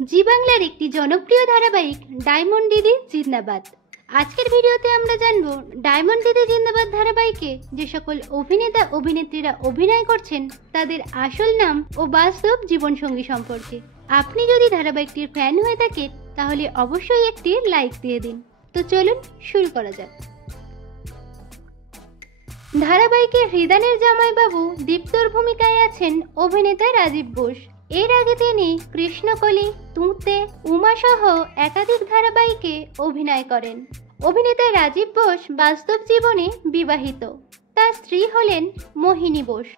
জি বাংলার একটি জনপ্রিয় ধারাবাহিক ডায়মন্ড দিদি জিন্দাবাদ। আজকের ভিডিওতে আমরা জানবো ডায়মন্ড দিদি জিন্দাবাদ ধারাবাহিকে যে সকল অভিনেতা অভিনেত্রীরা অভিনয় করছেন তাদের আসল নাম ও বাস্তব জীবনসঙ্গী সম্পর্কে। আপনি যদি ধারাবাহিকটির ফ্যান হয়ে থাকেন তাহলে অবশ্যই একটি লাইক দিয়ে দিন। তো চলুন শুরু করা যাক। ধারাবাহিকে হৃদানের জামাইবাবু দীপ্তর ভূমিকায় আছেন অভিনেতা রাজীব বোস। এর আগে তিনি কৃষ্ণকলি, তুঁতে, উমা সহ একাধিক ধারাবাহিকে অভিনয় করেন। অভিনেতা রাজীব বোস বাস্তব জীবনে বিবাহিত। তার স্ত্রী হলেন মোহিনী বোস।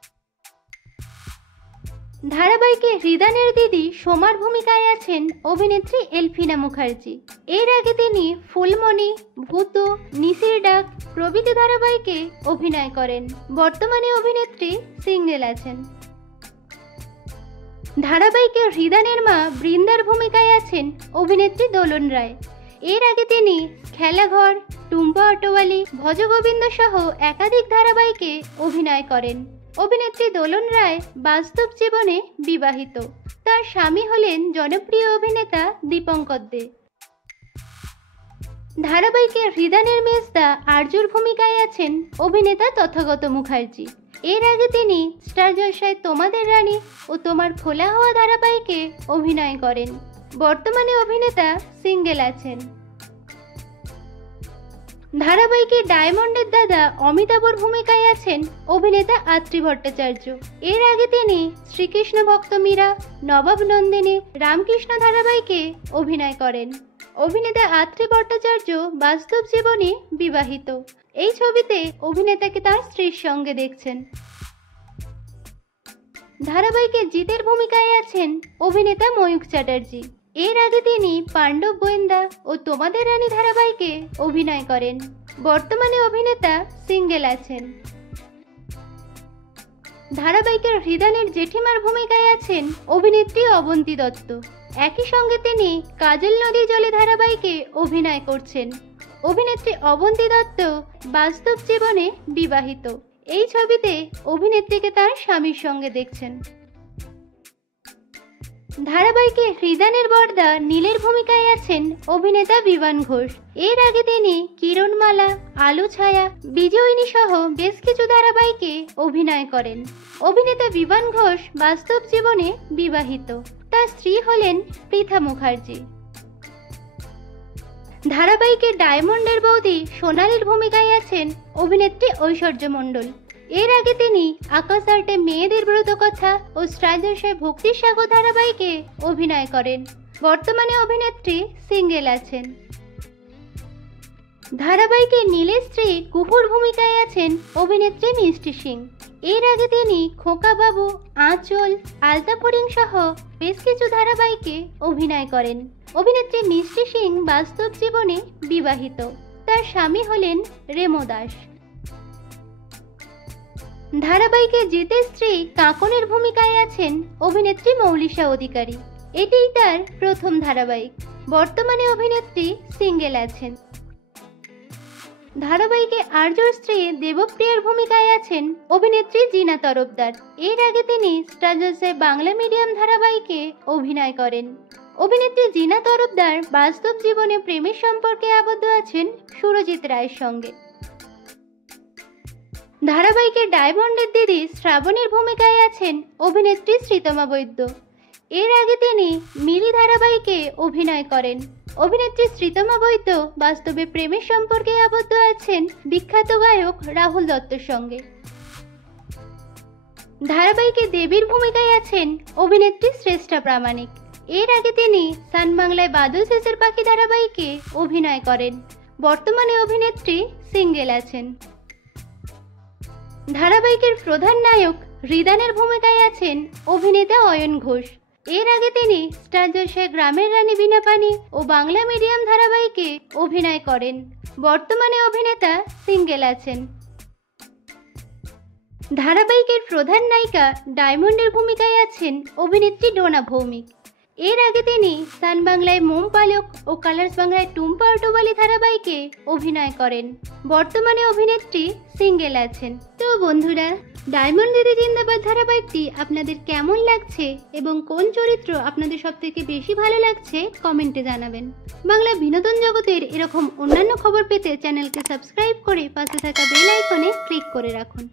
ধারাবাহিকে হৃদানের দিদি সোমার ভূমিকায় আছেন অভিনেত্রী এলফিনা মুখার্জি। এর আগে তিনি ফুলমণি, ভূত, নিশির ডাক প্রভৃতি ধারাবাহিকে অভিনয় করেন। বর্তমানে অভিনেত্রী সিঙ্গেল আছেন। ধারাবাহিকে হৃদানের মা বৃন্দার ভূমিকায় আছেন অভিনেত্রী দোলন রায়। এর আগে তিনি খেলাঘর, টুম্পা অটোওয়ালি, ভজগোবিন্দ সহ একাধিক ধারাবাহিকে অভিনয় করেন। অভিনেত্রী দোলন রায় বাস্তব জীবনে বিবাহিত। তার স্বামী হলেন জনপ্রিয় অভিনেতা দীপঙ্কর দে। ধারাবাহিকে হৃদানের মেজদা আরজুর ভূমিকায় আছেন অভিনেতা তথাগত মুখার্জি। এর আগে তিনি স্টার জলসায় তোমাদের রানী ও তোমার খোলা হওয়া ধারাবাহিকে অভিনয় করেন। বর্তমানে অভিনেতা সিঙ্গেল আছেন। ধারাবাহিকে ডায়মন্ডের দাদা অমিতাভর ভূমিকায় আছেন অভিনেতা আত্রি ভট্টাচার্য। এর আগে তিনি শ্রীকৃষ্ণ ভক্ত মীরা, নবাব নন্দিনী, রামকৃষ্ণ ধারাবাহিকে অভিনয় করেন। অভিনেতা আত্রি ভট্টাচার্য বাস্তব জীবনে বিবাহিত। এই ছবিতে অভিনেতাকে তার স্ত্রীর সঙ্গে দেখছেন। ধারাবাহিকে জিতের ভূমিকায় আছেন অভিনেতা ময়ূক চ্যাটার্জি। এর আগে তিনি পাণ্ডব গোয়েন্দা ও তোমাদের রানী ধারাবাহিকে অভিনয় করেন। বর্তমানে অভিনেতা সিঙ্গেল আছেন। ধারাবাহিকের হৃদানের জেঠিমার ভূমিকায় আছেন অভিনেত্রী অবন্তী দত্ত। একই সঙ্গে তিনি কাজল নদী জলে ধারাবাহিকে অভিনয় করছেন। অভিনেত্রী অবন্তী দত্ত বাস্তব জীবনে বিবাহিত। এই ছবিতে অভিনেত্রীকে তার স্বামীর সঙ্গে দেখছেন। ধারাবাহিকে হৃদানের বড়দা নীলের ভূমিকায় আছেন অভিনেতা বিমান ঘোষ। এর আগে তিনি কিরণমালা, আলো ছায়া, বিজয়িনী সহ বেশ কিছু ধারাবাহিকে অভিনয় করেন। অভিনেতা বিমান ঘোষ বাস্তব জীবনে বিবাহিত। তার স্ত্রী হলেন পৃথা মুখার্জি। ধারাবাহিকে ডায়মন্ডের বৌদি সোনালীর ভূমিকায় আছেন অভিনেত্রী ঐশ্বর্য মণ্ডল। এর আগে তিনি আকাশ আর্টে মেয়েদের ব্রত কথা ও স্টার জলসায় ভক্তির সাগর ধারাবাহিকে অভিনয় করেন। বর্তমানে অভিনেত্রী সিঙ্গেল আছেন। ধারাবাহিকে নীলের স্ত্রী কুহুর ভূমিকায় আছেন অভিনেত্রী মিষ্টি সিং। এর আগে তিনি খোকা বাবু, আঁচল, আলতাপুরিং সহ বেশ কিছু ধারাবাহিকে অভিনয় করেন। অভিনেত্রী মিষ্টি সিং বাস্তব জীবনে বিবাহিত। তার স্বামী হলেন রেমো দাস। ধারাবাহিকে জিতের স্ত্রী কাঁকনের ভূমিকায় আছেন অভিনেত্রী মৌলিশা অধিকারী। এটিই তার প্রথম ধারাবাহিক। বর্তমানে অভিনেত্রী সিঙ্গেল আছেন। ধারাবাহিকে আরজুর স্ত্রী দেবপ্রিয়ার ভূমিকায় আছেন অভিনেত্রী জিনা তরফদার। এর আগে তিনি স্টার জলসায় বাংলা মিডিয়াম ধারাবাহিকে অভিনয় করেন। অভিনেত্রী জিনা তরফদার বাস্তব জীবনে প্রেমের সম্পর্কে আবদ্ধ আছেন সুরজিৎ রায়ের সঙ্গে। ধারাবাহিকে ডায়মন্ডের দিদি শ্রাবণীর ভূমিকায় আছেন অভিনেত্রী শ্রীতমা বৈদ্য। এর আগে তিনি মিলি ধারাবাহিকে অভিনয় করেন। অভিনেত্রী শ্রীতমা বৈদ্য বাস্তবে প্রেমের সম্পর্কে আবদ্ধ আছেন বিখ্যাত গায়ক রাহুল দত্তর সঙ্গে। ধারাবাহিকে দেবীর ভূমিকায় আছেন অভিনেত্রী শ্রেষ্ঠা প্রামাণিক। এর আগে তিনি সান বাংলায় বাদল শেষের পাখি ধারাবাহিকে অভিনয় করেন। বর্তমানে অভিনেত্রী সিঙ্গেল আছেন। ধারাবাহিকের প্রধান নায়ক হৃদানের ভূমিকায় আছেন অভিনেতা অয়ন ঘোষ। এর আগে তিনি স্টার জলসায় গ্রামের রানী বিনা পানি ও বাংলা মিডিয়াম ধারাবাহিকে অভিনয় করেন। বর্তমানে অভিনেতা সিঙ্গেল আছেন। ধারাবাহিকের প্রধান নায়িকা ডায়মন্ডের ভূমিকায় আছেন অভিনেত্রী ডোনা ভৌমিক। এর আগে তিনি সান বাংলায় মোম পালক ও কালার্স বাংলায় টুম্পা অটোবালি ধারাবাহিকে অভিনয় করেন। বর্তমানে অভিনেত্রী সিঙ্গেল আছেন। তো বন্ধুরা, ডায়মন্ড দিদি জিন্দাবাদ ধারাবাহিকটি আপনাদের কেমন লাগছে এবং কোন চরিত্র আপনাদের সবথেকে বেশি ভালো লাগছে কমেন্টে জানাবেন। বাংলা বিনোদন জগতের এরকম অন্যান্য খবর পেতে চ্যানেলকে সাবস্ক্রাইব করে পাশে থাকা বেল আইকনে ক্লিক করে রাখুন।